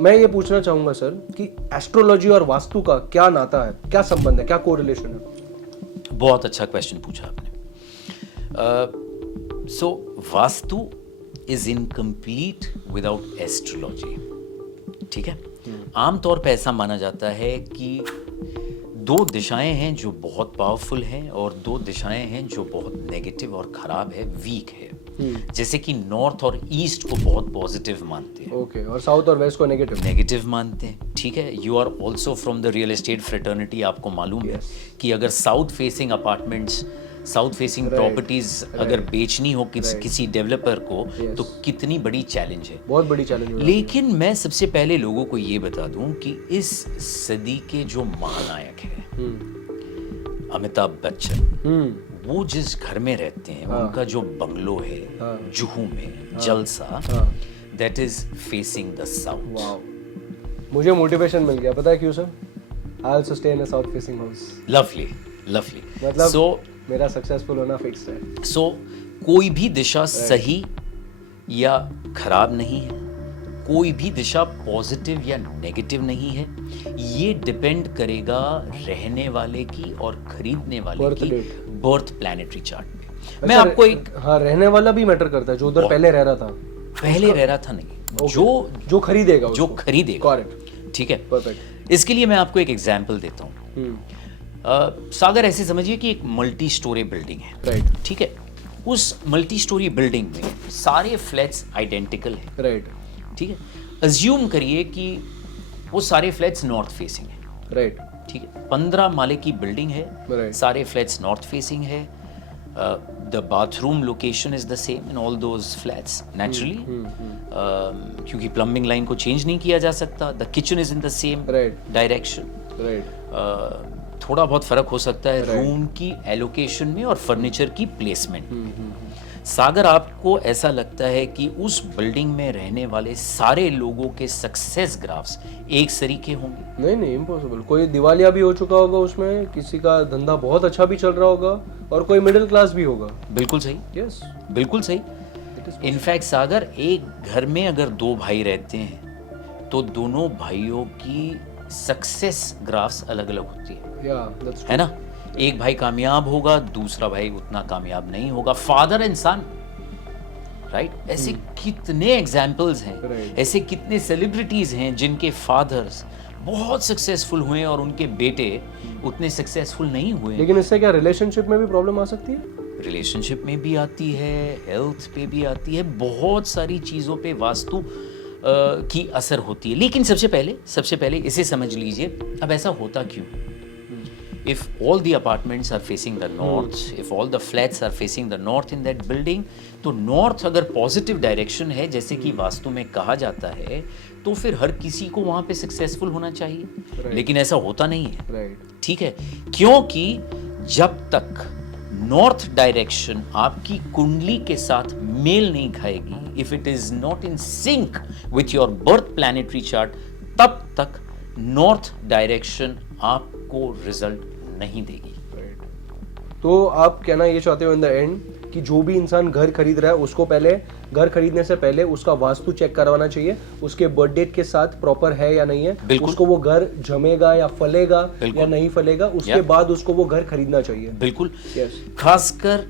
मैं ये पूछना चाहूंगा सर कि एस्ट्रोलॉजी और वास्तु का क्या नाता है, क्या संबंध है, क्या कोरिलेशन है? बहुत अच्छा क्वेश्चन पूछा आपने। So vastu is incomplete without astrology, ठीक है। आमतौर पे ऐसा माना जाता है कि दो दिशाएं हैं जो बहुत पावरफुल हैं और दो दिशाएं हैं जो बहुत नेगेटिव और खराब है, वीक है। जैसे कि नॉर्थ और ईस्ट को बहुत पॉजिटिव मानते हैं, ओके, और साउथ और वेस्ट को नेगेटिव मानते हैं, ठीक है। You are also from the real estate fraternity, आपको मालूम है कि अगर south facing apartments, south facing properties अगर बेचनी हो किसी डेवलपर को, तो कितनी बड़ी चैलेंज है, बहुत बड़ी चैलेंज है। लेकिन मैं सबसे पहले लोगों को ये बता दूं कि इस सदी के जो महानायक हैं, अमिताभ बच्चन, वो जिस घर में रहते हैं, उनका जो बंगलो है जुहू में, जलसा, that is facing the south. मुझे मोटिवेशन मिल गया, पता है क्यों sir? I will sustain a south facing house. Lovely. मतलब मेरा सक्सेसफुल होना फिक्स है। सो कोई भी दिशा सही या खराब नहीं है, कोई भी दिशा पॉजिटिव या नेगेटिव नहीं है। ये डिपेंड करेगा रहने वाले की और खरीदने वाले की बर्थ प्लैनेटरी चार्ट पे। मैं आपको एक रहने वाला भी मैटर करता है, जो उधर पहले रह रहा था नहीं, जो खरीदेगा, ठीक है। परफेक्ट। इसके लिए मैं आपको एक एग्जांपल देता हूँ। सागर, ऐसे समझिए कि एक मल्टी स्टोरी बिल्डिंग है, राइट, ठीक है। उस मल्टी स्टोरी बिल्डिंग में सारे फ्लैट्स आइडेंटिकल हैं, राइट, ठीक है। अज्यूम करिए कि वो सारे फ्लैट्स नॉर्थ फेसिंग है, राइट, ठीक है। 15 माले की बिल्डिंग है, right. सारे फ्लैट्स नॉर्थ फेसिंग है। The bathroom location is the same in all those flats naturally, क्योंकि प्लम्बिंग लाइन को चेंज नहीं किया जा सकता। The kitchen is in the same direction, right. थोड़ा बहुत फर्क हो सकता है रूम की एलोकेशन में और फर्नीचर की प्लेसमेंट में। सागर, आपको ऐसा लगता है कि उस बिल्डिंग में रहने वाले सारे लोगों के सक्सेस ग्राफ्स एक सरीके होंगे? नहीं, इम्पॉसिबल। कोई दिवालिया भी हो चुका होगा उसमें, किसी का धंधा बहुत अच्छा भी चल रहा होगा, और कोई मिडिल क्लास भी होगा। बिल्कुल सही, यस, बिल्कुल सही। इनफैक्ट सागर, एक घर में अगर दो भाई रहते हैं तो दोनों भाइयों की सक्सेस ग्राफ्स अलग अलग होती है ना। एक भाई कामयाब होगा, दूसरा भाई उतना कामयाब नहीं होगा। Father and son, right. ऐसे कितने एग्जाम्पल्स हैं, ऐसे कितने सेलिब्रिटीज हैं जिनके फादर्स बहुत सक्सेसफुल हुए और उनके बेटे उतने सक्सेसफुल नहीं हुए। लेकिन इससे क्या रिलेशनशिप में भी प्रॉब्लम आ सकती है? रिलेशनशिप में भी आती है, हेल्थ पे भी आती है, बहुत सारी चीज़ों पे वास्तु की असर होती है। लेकिन सबसे पहले इसे समझ लीजिए, अब ऐसा होता क्यों? If all the apartments are facing the north, if all the flats are facing the north in that building, तो north अगर positive direction है, जैसे कि वास्तु में कहा जाता है, तो फिर हर किसी को वहाँ पे सक्सेसफुल होना चाहिए, लेकिन ऐसा होता नहीं है, ठीक है। क्योंकि जब तक नॉर्थ डायरेक्शन आपकी कुंडली के साथ मेल नहीं खाएगी, if it is not in sync with your birth planetary chart, तब तक नॉर्थ डायरेक्शन आपको रिजल्ट नहीं देगी। तो आप कहना ये चाहते हो इन द एंड कि जो भी इंसान घर खरीद रहा है, उसको पहले घर खरीदने से पहले उसका वास्तु चेक करवाना चाहिए, उसके बर्थ डेट के साथ प्रॉपर है या नहीं है, उसको वो घर जमेगा या फलेगा या नहीं फलेगा, उसके बाद उसको वो घर खरीदना चाहिए। बिल्कुल, खासकर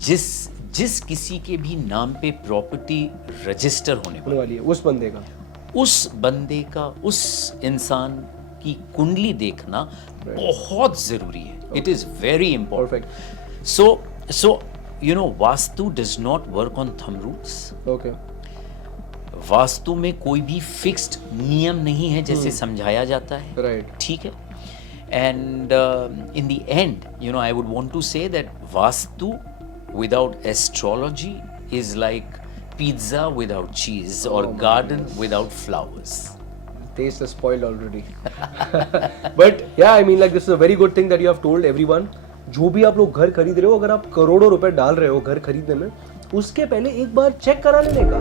जिस किसी के भी नाम पे प्रॉपर्टी रजिस्टर होने वाली है, उस बंदे का, उस इंसान की कुंडली देखना बहुत जरूरी है। It is very important. So you know, vastu does not work on thumb rules. Okay. Vastu में कोई भी फिक्स्ड नियम नहीं है जैसे समझाया जाता है, right. ठीक है। And in the end, you know, I would want to say that vastu without astrology is like pizza without cheese or garden without flowers. Taste is spoiled already. But yeah, I mean, like, this is a very good thing that you have told everyone. जो भी आप लोग घर खरीद रहे हो, अगर आप करोड़ों रुपए डाल रहे हो घर खरीदने में, उसके पहले एक बार चेक करा लेने का।